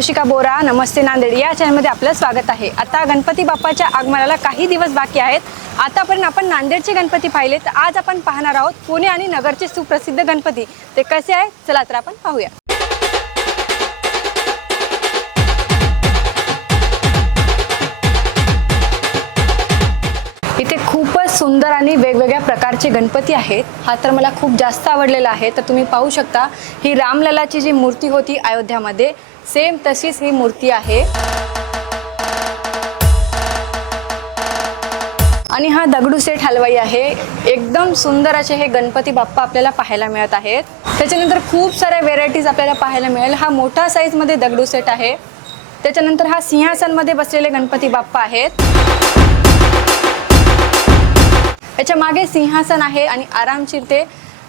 जोशिका बोरा नमस्ते नांदेड. या चॅनलमध्ये आपलं स्वागत आहे. आता गणपती बाप्पाच्या आगमनाला काही दिवस बाकी आहेत. आतापर्यंत आपण नांदेडचे गणपती पाहिले तर आज आपण पाहणार आहोत पुणे आणि नगरचे सुप्रसिद्ध गणपती. ते कसे आहे चला तर आपण पाहूया. सुंदर आणि वेगवेगळ्या प्रकारचे गणपती आहेत. हा तर मला खूप जास्त आवडलेला आहे. तर तुम्ही पाहू शकता ही रामललाची जी मूर्ती होती अयोध्यामध्ये सेम तशीच ही मूर्ती आहे. आणि हा दगडूसेठ हलवाई आहे. एकदम सुंदर असे हे गणपती बाप्पा आपल्याला पाहायला मिळत आहेत. त्याच्यानंतर खूप साऱ्या व्हेरायटीज आपल्याला पाहायला मिळेल. हा मोठा साईजमध्ये दगडूसेठ आहे. त्याच्यानंतर हा सिंहासनमध्ये बसलेले गणपती बाप्पा आहेत. याच्या मागे सिंहासन आहे आणि आरामशीर ते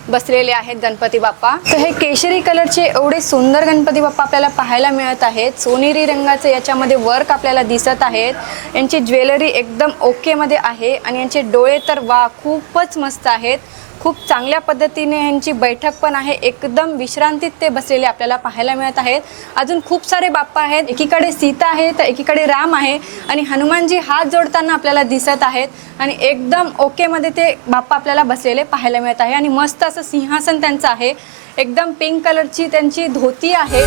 बसलेले आहेत गणपती बाप्पा. तर हे केशरी कलरचे एवढे सुंदर गणपती बाप्पा आपल्याला पाहायला मिळत आहेत. सोनेरी रंगाचं याच्यामध्ये वर्क आपल्याला दिसत आहेत. यांची ज्वेलरी एकदम ओकेमध्ये आहे आणि यांचे डोळे तर वा खूपच मस्त आहेत. खूप चांगल्या पद्धतीने यांची बैठक पण आहे. एकदम विश्रांतीत ते बसलेले आपल्याला पाहायला मिळत आहेत. अजून खूप सारे बाप्पा आहेत. एकीकडे सीता आहे तर एकीकडे राम आहे. आणि हनुमानजी हात जोडताना आपल्याला दिसत आहेत. आणि एकदम ओकेमध्ये ते बाप्पा आपल्याला बसलेले पाहायला मिळत आहे. आणि मस्त असं सिंहासन त्यांचं आहे. एकदम पिंक कलरची त्यांची धोती आहे.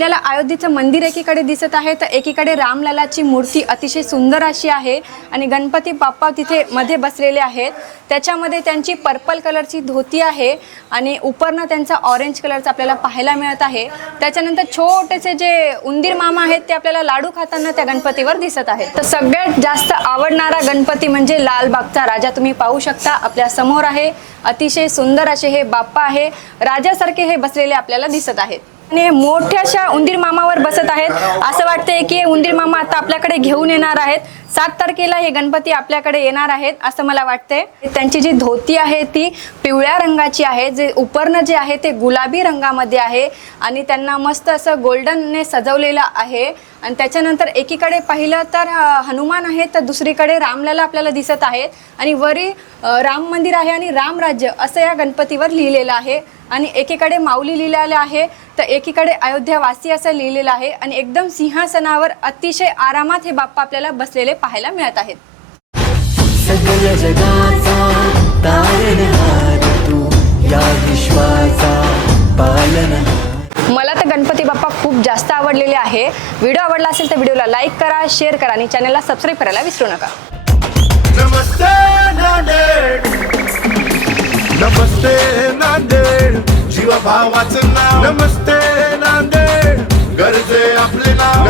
आपल्याला अयोध्येचं मंदिर एकीकडे दिसत आहे तर एकीकडे रामलालाची मूर्ती अतिशय सुंदर अशी आहे आणि गणपती बाप्पा तिथे मध्ये बसलेले आहेत. त्याच्यामध्ये त्यांची पर्पल कलरची धोती आहे आणि उपरनं त्यांचा ऑरेंज कलरचा आपल्याला पाहायला मिळत आहे. त्याच्यानंतर छोटेसे जे उंदीर मामा आहेत ते आपल्याला लाडू खाताना त्या गणपतीवर दिसत आहेत. तर सगळ्यात जास्त आवडणारा गणपती म्हणजे लालबागचा राजा तुम्ही पाहू शकता. आपल्यासमोर आहे अतिशय सुंदर असे हे बाप्पा आहे. राजासारखे हे बसलेले आपल्याला दिसत आहेत. आणि मोठ्याशा उंदीर मामावर बसत आहेत. असं वाटतंय की उंदीर मामा आता आपल्याकडे घेऊन येणार आहेत. सात तारखेला हे गणपती आपल्याकडे येणार आहेत असं मला वाटतंय. त्यांची जी धोती आहे ती पिवळ्या रंगाची आहे जे उपर्ण जे आहे ते गुलाबी रंगामध्ये आहे आणि त्यांना मस्त असं गोल्डनने सजवलेलं आहे. आणि त्याच्यानंतर एकीकडे पाहिलं तर हनुमान आहे तर दुसरीकडे रामलला आपल्याला दिसत आहेत. आणि वरी राम मंदिर आहे आणि रामराज्य असं या गणपतीवर लिहिलेलं आहे. आणि एकीकडे माऊली लिहिलेलं आहे तर एकीकडे अयोध्यावासी असं लिहिलेलं आहे. आणि एकदम सिंहासनावर अतिशय आरामात हे बाप्पा आपल्याला बसलेले पाहायला मिळत आहेत. आवडलेले आहे. व्हिडिओ आवडला असेल तर व्हिडिओला लाईक करा शेअर करा आणि चॅनलला सबस्क्राईब करायला विसरू नका. नमस्ते नांदेड. नमस्ते नांदेड. जीवा भावाचं नाव. नमस्ते आपले नाव.